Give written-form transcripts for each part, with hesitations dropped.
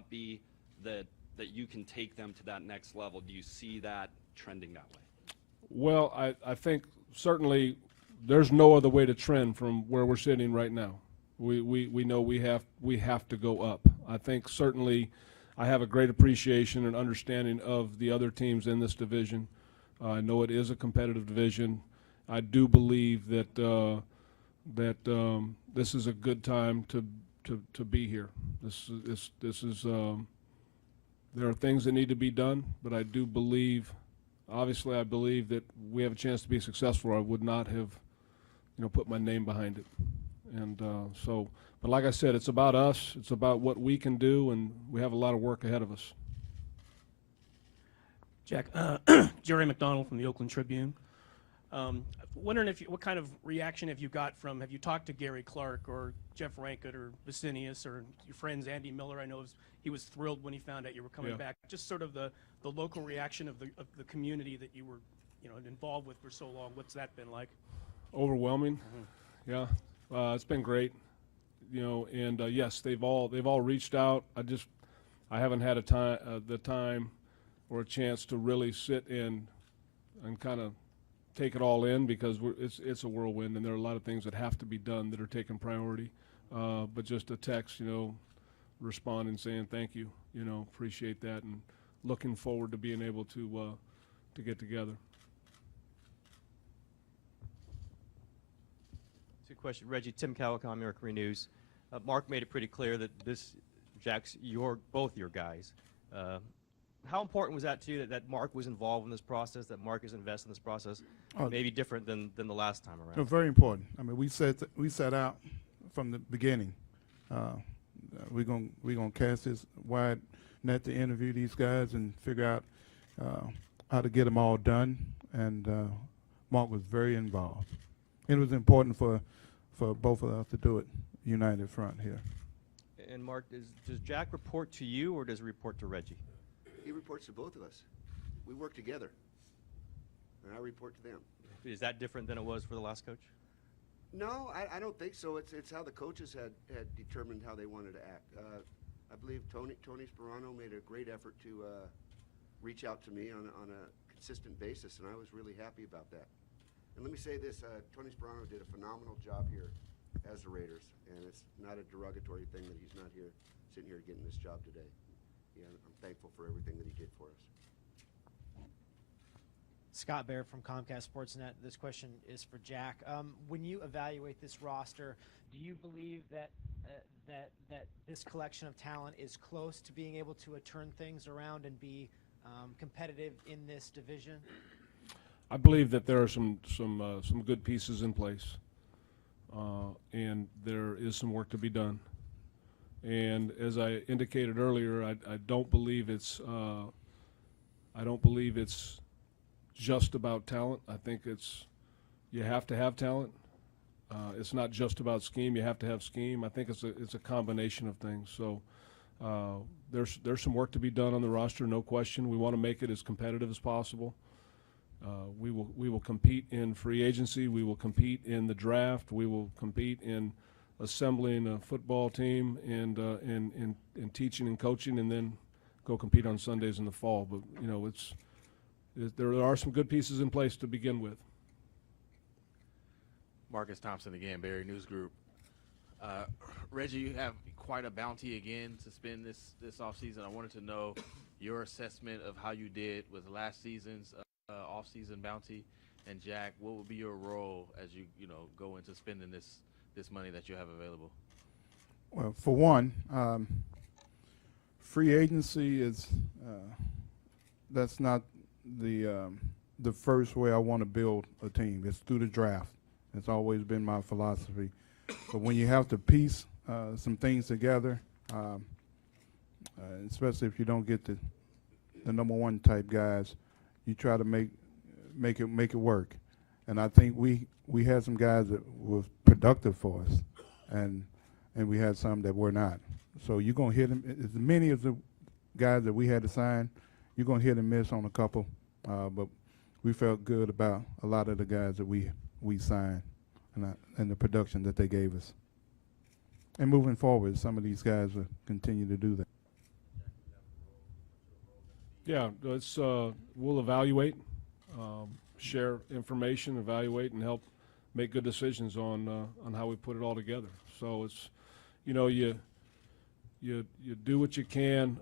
be that you can take them to that next level? Do you see that trending that way? Well, I think certainly there's no other way to trend from where we're sitting right now. We know we have to go up. I think certainly I have a great appreciation and understanding of the other teams in this division. I know it is a competitive division. I do believe that this is a good time to be here. This is there are things that need to be done, but I do believe, obviously, I believe that we have a chance to be successful. I would not have, put my name behind it. And but like I said, it's about us. It's about what we can do, and we have a lot of work ahead of us. Jack, Jerry McDonald from the Oakland Tribune. Wondering what kind of reaction have you talked to Gary Clark or Jeff Rankett or Vicinius or your friends Andy Miller? I know he was thrilled when he found out you were coming back. Just sort of the local reaction of the community that you were involved with for so long. What's that been like? Overwhelming. Yeah, it's been great. And yes, they've all reached out. I haven't had the time or a chance to really sit in and kind of take it all in, because it's a whirlwind, and there are a lot of things that have to be done that are taking priority. But just a text, responding, saying thank you, appreciate that, and looking forward to being able to get together. Two questions, Reggie. Tim Cowicom, Mercury News. Mark made it pretty clear that Jack's both your guys. How important was that to you that Mark was involved in this process, that Mark is invested in this process? Maybe different than the last time around. Very important. I mean, we set out from the beginning. We're gonna cast this wide net to interview these guys and figure out how to get them all done. And Mark was very involved. It was important for both of us to do it united front here. And Mark, does Jack report to you or does he report to Reggie? He reports to both of us. We work together, and I report to them. Is that different than it was for the last coach? No, I don't think so. It's how the coaches had determined how they wanted to act. I believe Tony Sperano made a great effort to reach out to me on a consistent basis, and I was really happy about that. And let me say this, Tony Sperano did a phenomenal job here as the Raiders, and it's not a derogatory thing that he's not here, sitting here getting this job today. Yeah, I'm thankful for everything that he did for us. Scott Bair from Comcast Sportsnet. This question is for Jack. When you evaluate this roster, do you believe that this collection of talent is close to being able to turn things around and be competitive in this division? I believe that there are some good pieces in place, and there is some work to be done. And as I indicated earlier, I don't believe it's just about talent. I think you have to have talent. It's not just about scheme. You have to have scheme. I think it's a combination of things. So there's some work to be done on the roster, no question. We want to make it as competitive as possible. We will compete in free agency. We will compete in the draft. We will compete in assembling a football team and teaching and coaching, and then go compete on Sundays in the fall. But there are some good pieces in place to begin with. Marcus Thompson again, Barry News Group. Reggie, you have quite a bounty again to spend this offseason. I wanted to know your assessment of how you did with last season's offseason bounty, and Jack, what would be your role as you go into spending this money that you have available? Well, for one, free agency is that's not the first way I want to build a team. It's through the draft. It's always been my philosophy. But when you have to piece some things together, especially if you don't get the number one type guys, you try to make it work. And I think we had some guys that were productive for us, and we had some that were not. So you're gonna hit them. As many of the guys that we had to sign, you're gonna hit and miss on a couple, but we felt good about a lot of the guys that we signed and the production that they gave us. And moving forward, some of these guys will continue to do that. Yeah, it's, we'll evaluate, share information, evaluate, and help make good decisions on how we put it all together. So it's, you know, you do what you can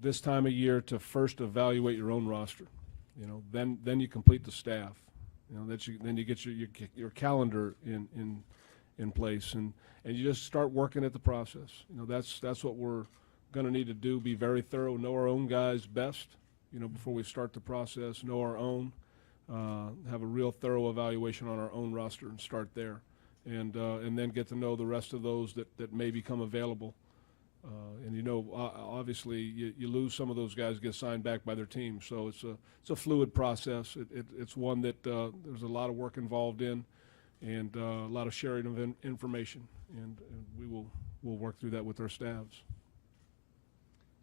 this time of year to first evaluate your own roster. You know, then you complete the staff. You know, then you get your calendar in place, and you just start working at the process. You know, that's what we're going to need to do. Be very thorough, know our own guys best. You know, before we start the process, know our own, have a real thorough evaluation on our own roster, and start there, and then get to know the rest of those that may become available. And you know, obviously, you lose some of those guys, get signed back by their team. So it's a fluid process. It's one that there's a lot of work involved in, and a lot of sharing of information. And we'll work through that with our staffs.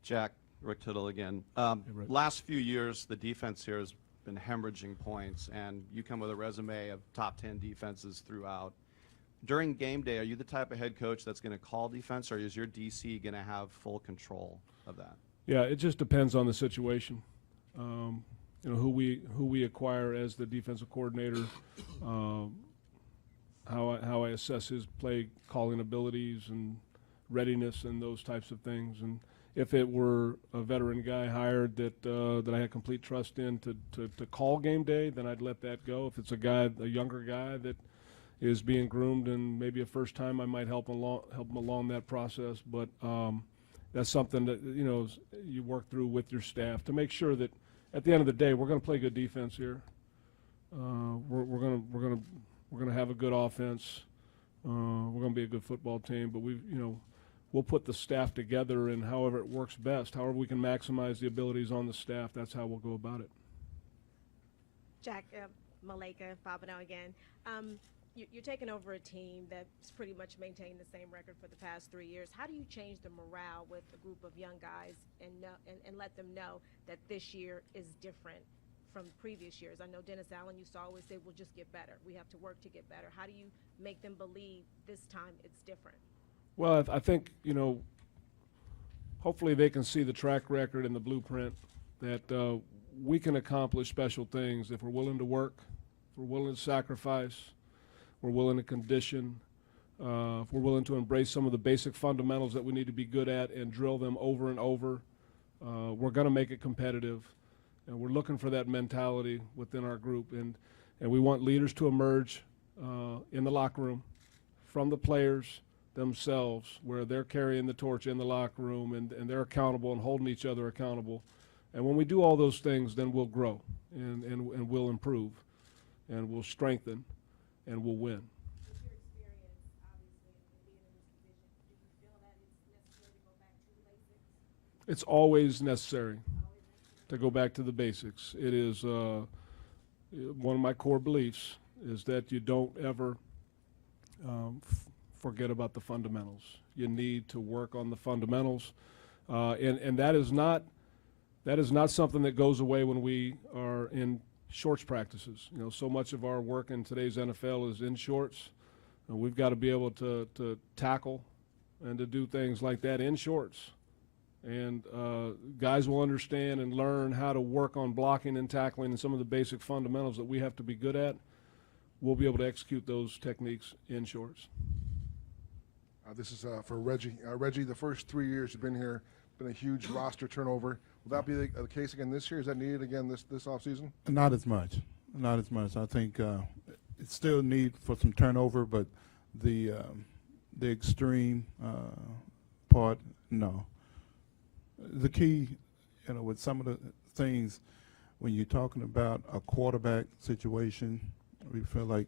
Jack, Rick Tittle again. Rick. Last few years, the defense here has been hemorrhaging points, and you come with a resume of top 10 defenses throughout. During game day, are you the type of head coach that's going to call defense, or is your DC going to have full control of that? Yeah, it just depends on the situation. You know, who we acquire as the defensive coordinator, how I assess his play calling abilities and readiness and those types of things. And if it were a veteran guy hired that I had complete trust in to call game day, then I'd let that go. If it's a younger guy that is being groomed and maybe a first time, I might help him along that process. But that's something that, you know, you work through with your staff to make sure that at the end of the day, we're going to play good defense here. We're going to have a good offense. We're going to be a good football team. But we'll put the staff together, and however it works best, however we can maximize the abilities on the staff, that's how we'll go about it. Jack, Malika Fabino again. You're taking over a team that's pretty much maintained the same record for the past 3 years. How do you change the morale with a group of young guys and let them know that this year is different from previous years? I know Dennis Allen used to always say, we'll just get better. We have to work to get better. How do you make them believe this time it's different? Well, I think, you know, hopefully they can see the track record and the blueprint that we can accomplish special things if we're willing to work, if we're willing to sacrifice, we're willing to condition, if we're willing to embrace some of the basic fundamentals that we need to be good at and drill them over and over. We're going to make it competitive, and we're looking for that mentality within our group. And we want leaders to emerge in the locker room from the players themselves, where they're carrying the torch in the locker room and they're accountable and holding each other accountable. And when we do all those things, then we'll grow and we'll improve and we'll strengthen and we'll win. With your experience, obviously, in being in this position, do you feel that it's necessary to go back to the basics? It's always necessary to go back to the basics. It is one of my core beliefs is that you don't ever forget about the fundamentals. You need to work on the fundamentals, and that is not something that goes away when we are in shorts practices. You know, so much of our work in today's NFL is in shorts. We've got to be able to tackle and to do things like that in shorts. And guys will understand and learn how to work on blocking and tackling and some of the basic fundamentals that we have to be good at. We'll be able to execute those techniques in shorts. This is for Reggie. Reggie, the first 3 years you've been here, been a huge roster turnover. Will that be the case again this year? Is that needed again this offseason? Not as much. Not as much. I think it's still need for some turnover, but the extreme part, no. The key, you know, with some of the things, when you're talking about a quarterback situation, we feel like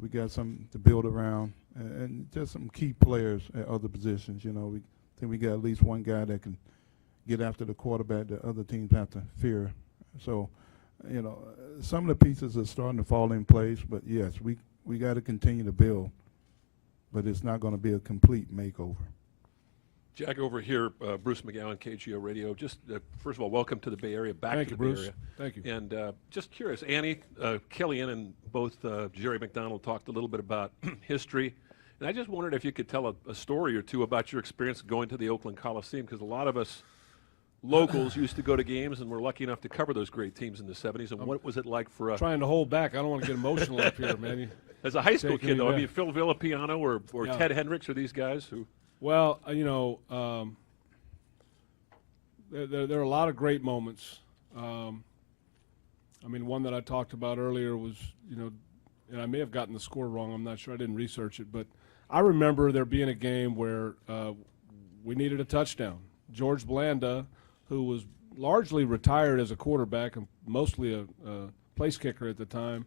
we got something to build around, and just some key players at other positions. You know, we think we got at least one guy that can get after the quarterback that other teams have to fear. So, you know, some of the pieces are starting to fall in place, but yes, we got to continue to build, but it's not going to be a complete makeover. Jack, over here, Bruce McGowan, KGO Radio. Just first of all, welcome to the Bay Area, back Thank to you, the Bay Bruce. Area. Thank you. And just curious, Annie, Kellyanne, and both Jerry McDonald talked a little bit about history. And I just wondered if you could tell a story or two about your experience going to the Oakland Coliseum, because a lot of us locals used to go to games and were lucky enough to cover those great teams in the 70s. And what was it like for a Trying to hold back. I don't want to get emotional up here, man. as a high school Taking kid, me though? I back. mean, Phil Villapiano or Yeah. Ted Hendricks or these guys who. Well, there are a lot of great moments. I mean, one that I talked about earlier was, and I may have gotten the score wrong. I'm not sure. I didn't research it. But I remember there being a game where we needed a touchdown. George Blanda, who was largely retired as a quarterback and mostly a place kicker at the time,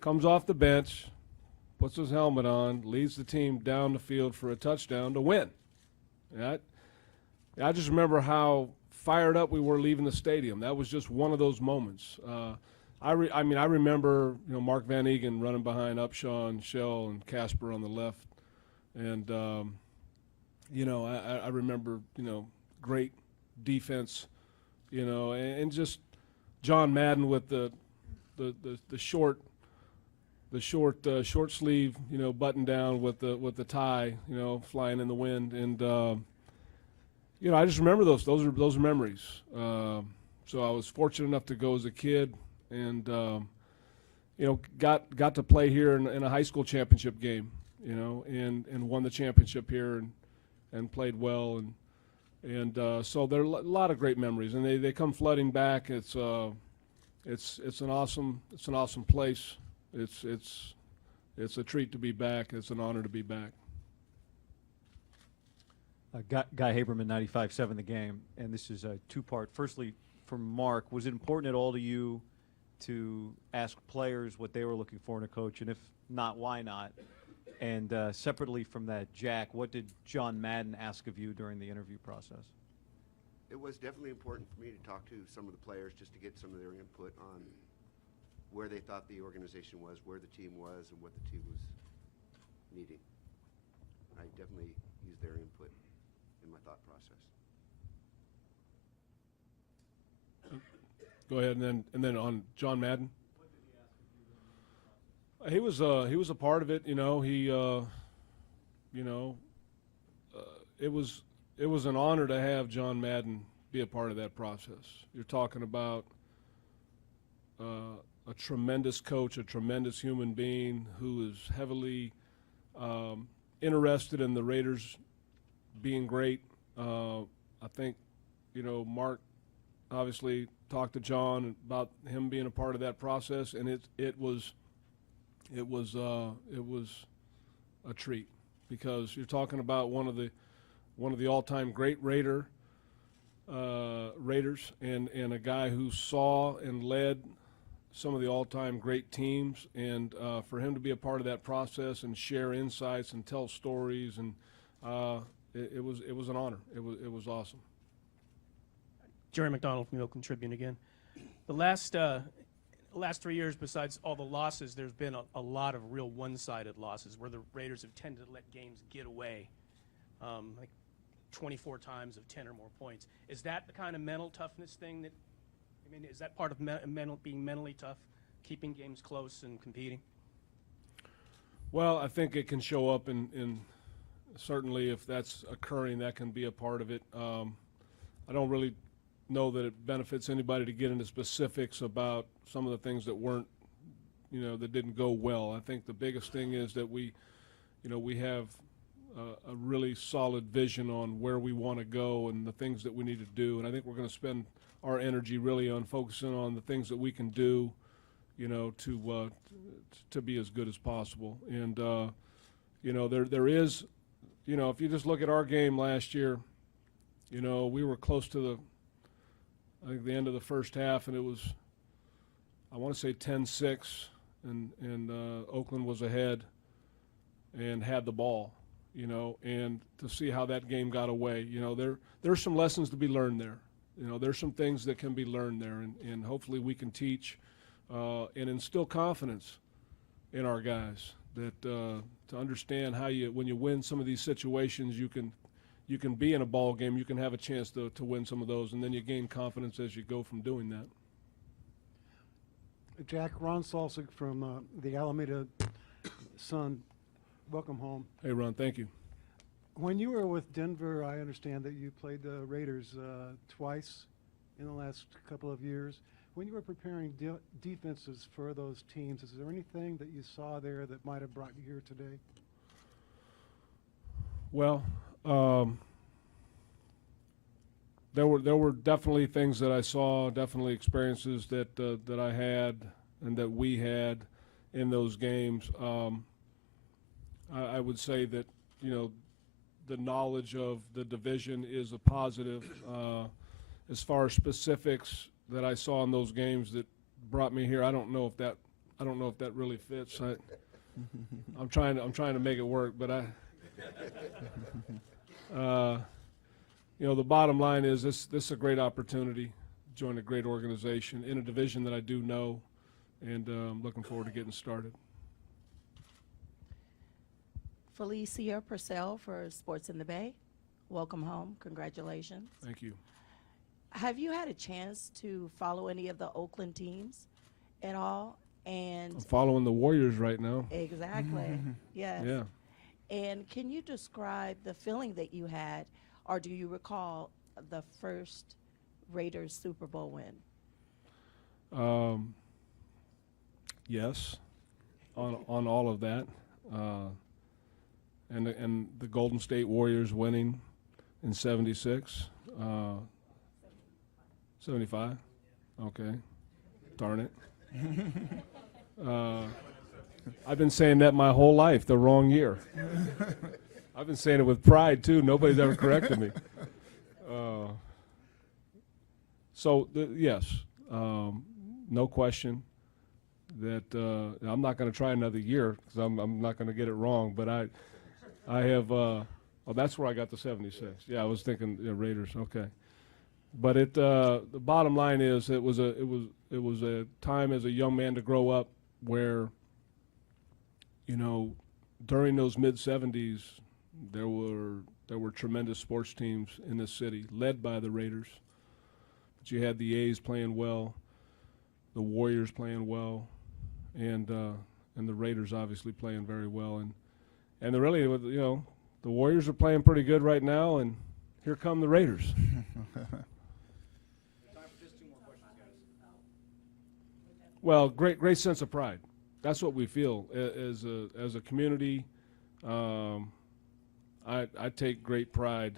comes off the bench, puts his helmet on, leads the team down the field for a touchdown to win. And I just remember how fired up we were leaving the stadium. That was just one of those moments. I remember Mark Van Egan running behind Upshaw and Shell and Casper on the left, and I remember great defense, and just John Madden with the short sleeve button down with the tie flying in the wind, and I just remember those are memories. So I was fortunate enough to go as a kid, and got to play here in a high school championship game, and won the championship here and played well, and so there are a lot of great memories, and they come flooding back. It's an awesome place. It's a treat to be back. It's an honor to be back. Guy Haberman, 95.7 The Game, and this is a two-part. Firstly, from Mark, was it important at all to you to ask players what they were looking for in a coach, and if not, why not? And separately from that, Jack, what did John Madden ask of you during the interview process? It was definitely important for me to talk to some of the players just to get some of their input on where they thought the organization was, where the team was, and what the team was needing. I definitely used their input in my thought process. Go ahead, and then on John Madden. He was a part of it. It was an honor to have John Madden be a part of that process. You're talking about a tremendous coach, a tremendous human being who is heavily interested in the Raiders being great. I think, Mark obviously talked to John about him being a part of that process, and it was a treat, because you're talking about one of the all-time great Raiders, and a guy who saw and led some of the all-time great teams, and for him to be a part of that process and share insights and tell stories, and it was an honor. It was awesome. Jerry McDonald from the Oakland Tribune again. The last 3 years, besides all the losses, there's been a lot of real one-sided losses where the Raiders have tended to let games get away, like 24 times of 10 or more points. Is that the kind of mental toughness thing that, is that part of being mentally tough, keeping games close and competing? Well, I think it can show up in certainly if that's occurring, that can be a part of it. I don't really know that it benefits anybody to get into specifics about some of the things that weren't, that didn't go well. I think the biggest thing is that we have a really solid vision on where we want to go and the things that we need to do. And I think we're going to spend our energy really on focusing on the things that we can do, to be as good as possible. And, there is, if you just look at our game last year, we were close to I think the end of the first half, and it was, I want to say 10-6, and Oakland was ahead and had the ball, and to see how that game got away, there's some lessons to be learned there. There's some things that can be learned there, and hopefully we can teach and instill confidence in our guys that to understand how when you win some of these situations, you can be in a ball game, you can have a chance to win some of those, and then you gain confidence as you go from doing that. Jack, Ron Salsic from the Alameda Sun. Welcome home. Hey, Ron, thank you. When you were with Denver, I understand that you played the Raiders twice in the last couple of years. When you were preparing defenses for those teams, is there anything that you saw there that might have brought you here today? Well, there were definitely things that I saw, definitely experiences that that I had and that we had in those games. I would say that, you know, the knowledge of the division is a positive. As far as specifics that I saw in those games that brought me here, I don't know if that really fits. I'm trying to make it work, but you know, the bottom line is this is a great opportunity to join a great organization in a division that I do know, and I'm looking forward to getting started. Felicia Purcell for Sports in the Bay. Welcome home. Congratulations. Thank you. Have you had a chance to follow any of the Oakland teams at all? And I'm following the Warriors right now. exactly. Yes. Yeah. And can you describe the feeling that you had, or do you recall the first Raiders Super Bowl win? Yes, on all of that, and the Golden State Warriors winning in '76, 75. Okay, darn it. I've been saying that my whole life, the wrong year. I've been saying it with pride too. Nobody's ever corrected me. Yes, no question that I'm not going to try another year because I'm not going to get it wrong. But I have. Oh, that's where I got the '76. Yeah, I was thinking Raiders. Okay, but the bottom line is it was a time as a young man to grow up where, you know, during those mid-'70s, there were tremendous sports teams in this city, led by the Raiders. But you had the A's playing well, the Warriors playing well, and the Raiders obviously playing very well. And really, you know, the Warriors are playing pretty good right now, and here come the Raiders. Well, great sense of pride. That's what we feel as a community. I take great pride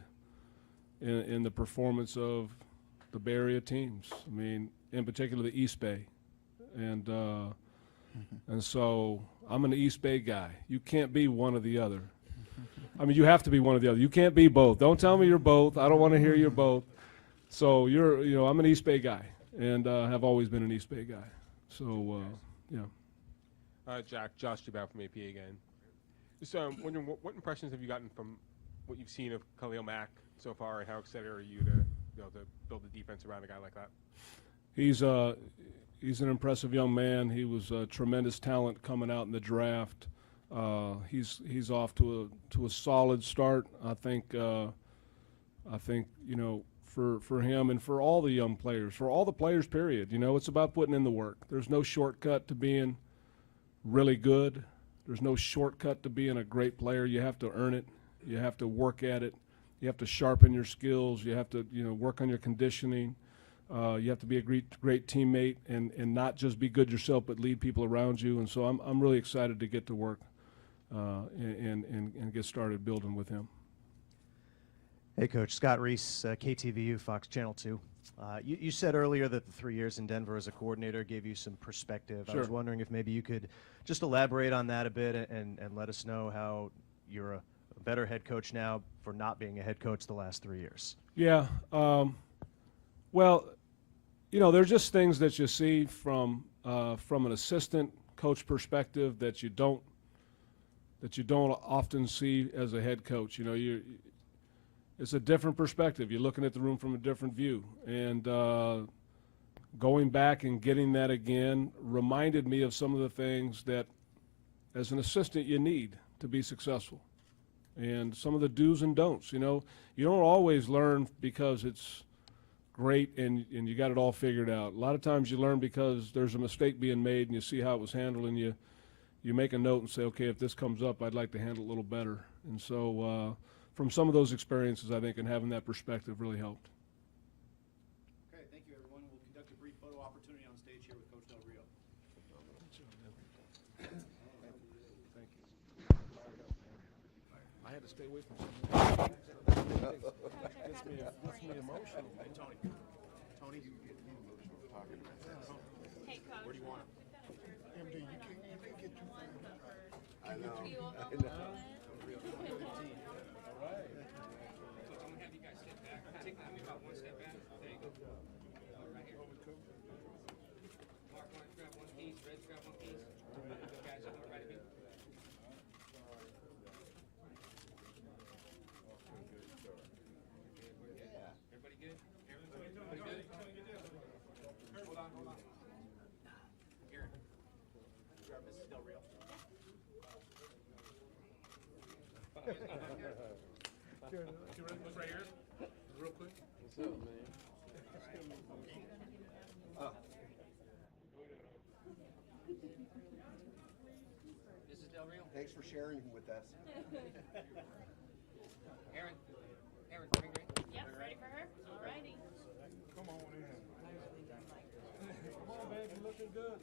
in the performance of the Bay Area teams. I mean, in particular the East Bay, and so I'm an East Bay guy. You can't be one or the other. I mean, you have to be one or the other. You can't be both. Don't tell me you're both. I don't want to hear you're both. So I'm an East Bay guy, and have always been an East Bay guy. So, yeah. Jack, Josh Jabal from AP again. Just wondering, what impressions have you gotten from what you've seen of Khalil Mack so far, and how excited are you to build a defense around a guy like that? He's an impressive young man. He was a tremendous talent coming out in the draft. He's off to a solid start. I think you know, for him and for all the young players, for all the players, period. You know, it's about putting in the work. There's no shortcut to being really good. There's no shortcut to being a great player. You have to earn it. You have to work at it. You have to sharpen your skills. You have to, you know, work on your conditioning. You have to be a great teammate and not just be good yourself, but lead people around you. And so I'm really excited to get to work and get started building with him. Hey, Coach. Scott Reese, KTVU, Fox Channel 2. You said earlier that the 3 years in Denver as a coordinator gave you some perspective. Sure. I was wondering if maybe you could just elaborate on that a bit and let us know how you're a better head coach now for not being a head coach the last 3 years. Yeah. Well, you know, there's just things that you see from an assistant coach perspective that you don't often see as a head coach. You know, it's a different perspective. You're looking at the room from a different view. And going back and getting that again reminded me of some of the things that, as an assistant, you need to be successful. And some of the do's and don'ts. You know, you don't always learn because it's great and you got it all figured out. A lot of times you learn because there's a mistake being made and you see how it was handled, and you make a note and say, okay, if this comes up, I'd like to handle it a little better. And so from some of those experiences, I think, and having that perspective really helped. Okay, thank you. photo opportunity on stage here with Coach Del Rio. I had to stay away from something. Gets me emotional. Hey, Tony. Tony, you get me emotional talking about this. Hey, Coach. Where do you want him? MD, you can't get too far. I know. You will go I know. All right. So I'm gonna have you guys step back. Take me about one step back. There you go. Right here. Mark, why don't you grab one piece? Reg, grab one piece. You guys are right a bit. Everybody good? Everybody good? Hold on, hold on. Aaron, grab Mrs. Del Rio. What's right here? Real quick. What's up, man? Mrs. Del Rio. Thanks for sharing him with us. Aaron, bring her in. Yep, ready for her? All righty. Come on in. Come on, baby, looking good.